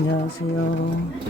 안녕하세요.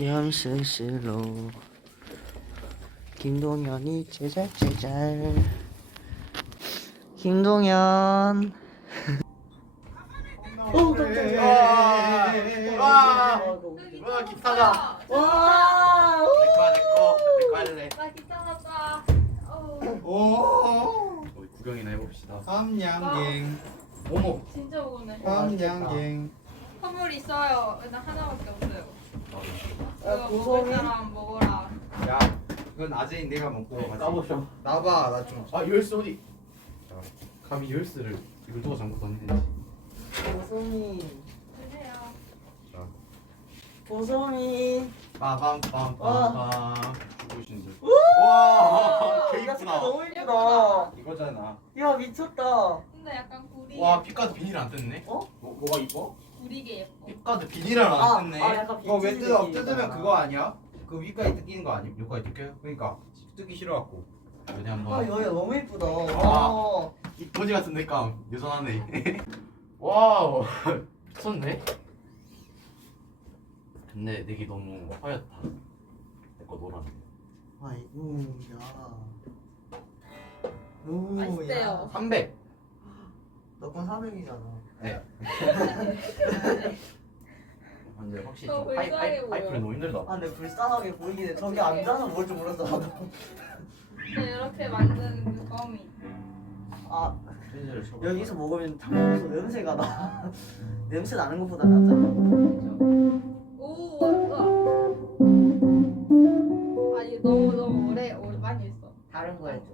냠슬슬로 김동현이 제잘 제잘 김동현 오 깜짝이야 와, 와 기타다. 와 내꺼 내꺼 내꺼 할래. 나 기타. 어우, 오. 우리 구경이나 해봅시다. 삼양갱. 어머. 진짜 오네. 삼양갱. 선물 있어요. 나 하나밖에 없어요. 야, 이거 사람 먹어라. 야, 이건 아재인 내가 먹고 가지. 까보셔. 나봐, 나 좀. 아 열쇠 어디? 자, 감히 열쇠를 이걸 누가 잠궈 뒀는지. 보솜이 주세요. 보솜이 빠밤빰빰빰. 누구신들? 와, 개 야, 진짜 이쁘다. 너무 이쁘다 이거잖아. 야 미쳤다 근데 약간 구리. 와 피카드 비닐 안 뜯네? 어? 뭐, 뭐가 이뻐? 구리게 예뻐. 피카드 비닐을 안 아, 뜯네. 아 약간 이거 왜 빈티지 뜯어? 느낌이다. 뜯으면 그거 아니야? 그 위까지 뜯기는 거 아니? 여기까지 뜯겨요? 그러니까 뜯기 싫어갖고. 어디 아 한번. 이거 너무 이쁘다 아. 와. 이 거지 같은 느낌 여전하네. 와우 미쳤네. 근데 내게 너무 하얗다. 내거 노란. 아이고야 오, 맛있대요. 300. 너건 400이잖아 네. 근데 확실히 더좀 파이, 불쌍해 파이, 보여. 파이프를 너무 힘들다. 아 근데 불쌍하게 보이긴 해 저기 앉아서 뭘줄 몰랐어 나도 근데 이렇게 만든 그 거미. 아 프리즈를 쳐볼까? 여기서 먹으면 탕수수 냄새가 나 냄새 나는 것보다 낫잖아 오, 우와. 아니 너무 너무 오래 오래 많이 했어. 다른 거 해줘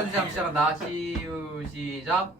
하나, 하나, 둘, 셋 하면 시작한다. 시우, 시작.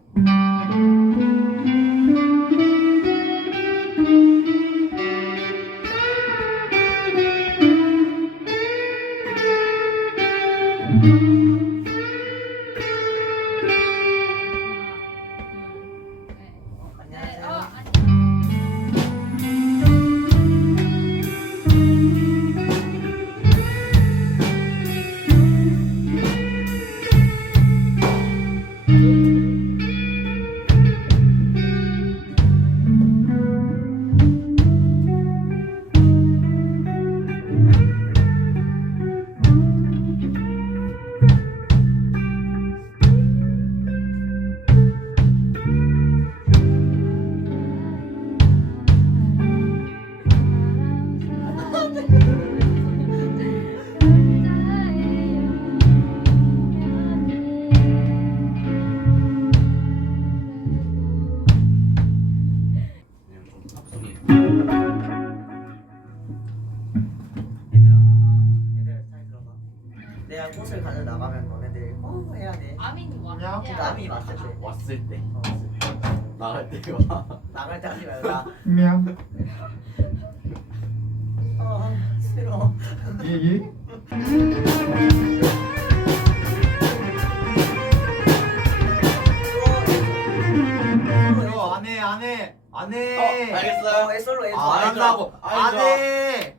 내가 꽃을 가져 나가면 너네들 어 해야 돼 아민이. 그 남이 왔을 때 왔을 때 어, 나갈 때가 나갈 때 하지 말라 명. 어 싫어 예, 예. 이거 안 해, 안 해. 안 해. 어, 알겠어요. 어, 솔로 해줘 안 한다고. 안 알죠. 해.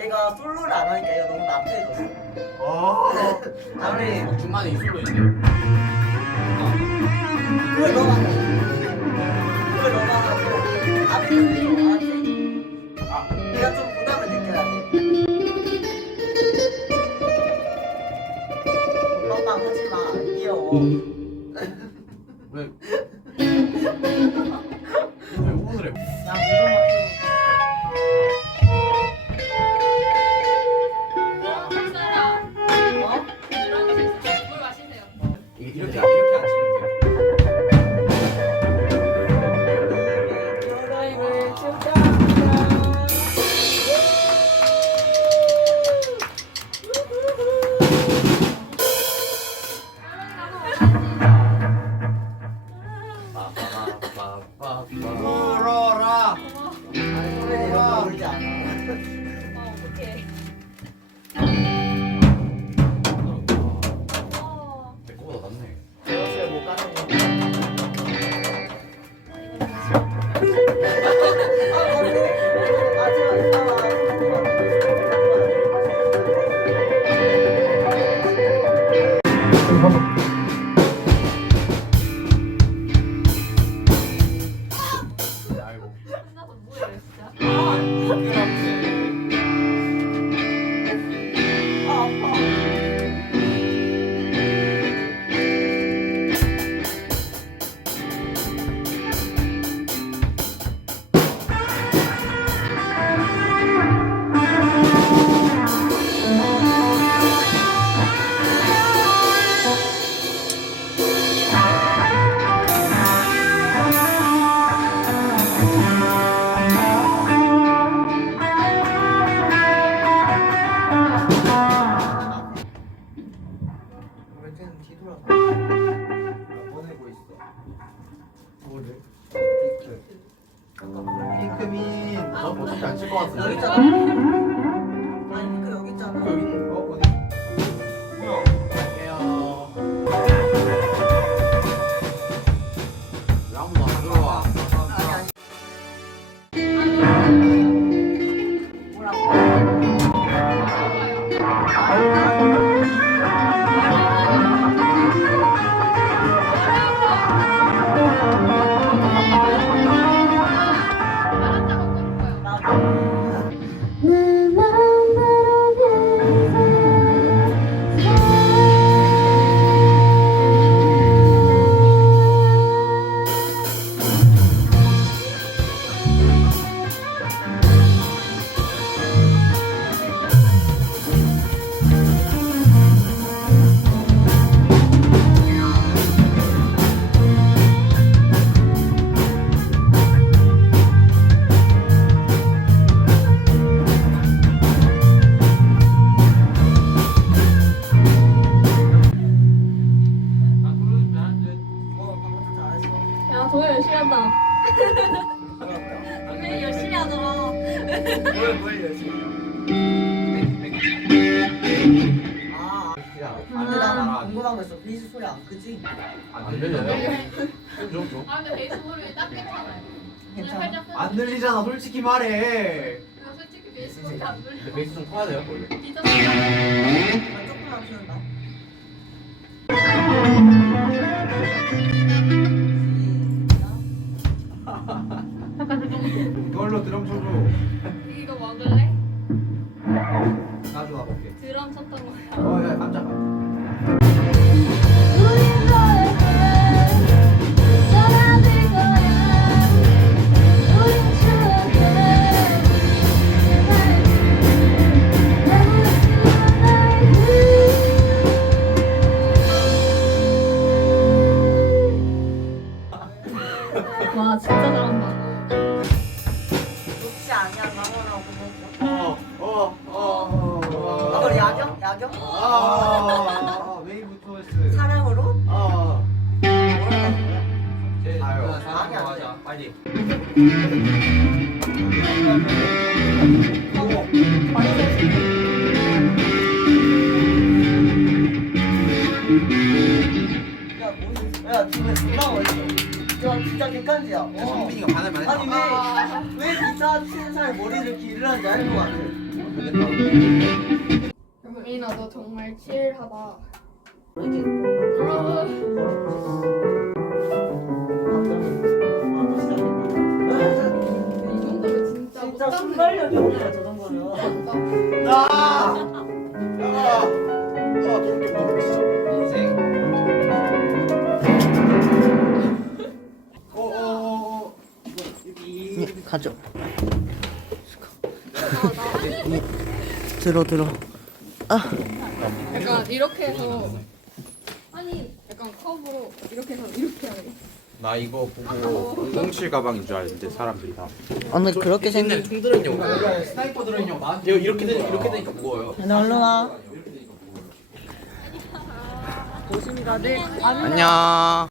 얘가 솔로를 안 하니까 얘가 너무 나태해졌어 어. 아무리 중간에 이술로 있네. 그걸 너가 하고 그걸 너가 하고 핑크민. 나 어차피 안칠 근데 나 아. 궁금한 거 있어. 비스 소리 안 크지? 안 들려요? 좀 좀. 아, 근데 베이스 소리 딱 괜찮아요. 그냥 괜찮아? 살짝 안 들리잖아. 솔직히 말해. 그냥 솔직히 베이스 소리 안 들려. 베이스 좀 커야 돼요 원래 기타 나 조금만 키운다. 이걸로 드럼 쳐줘. 이거 먹을래? 나도 가볼게. 드럼 쳤던 야 존나 멋있어. 야 진짜 객관지야. 어. 성빈이가 반할만 했다. 아니 왜, 왜 기타 치는 사람이 머리를 길을 하는지 알것 같아. 민아, 너 정말. 이렇게 여러분. 나 순발력이 없네 저런 거는. 나! 야! 아, 너 진짜. 인생. 어, 어, 어, 들어 들어. 아. 약간 이렇게 해서 아니 약간 컵으로 이렇게 해서 이렇게 하는 나 이거 보고 007 가방인 줄 알았는데 사람들이 다. 오늘 그렇게 생긴. 총 들어있냐고. 스나이퍼 들어있냐고 나한테 이거 이렇게 되 이렇게 되니까 무거워요. 너 얼른 와. 안녕.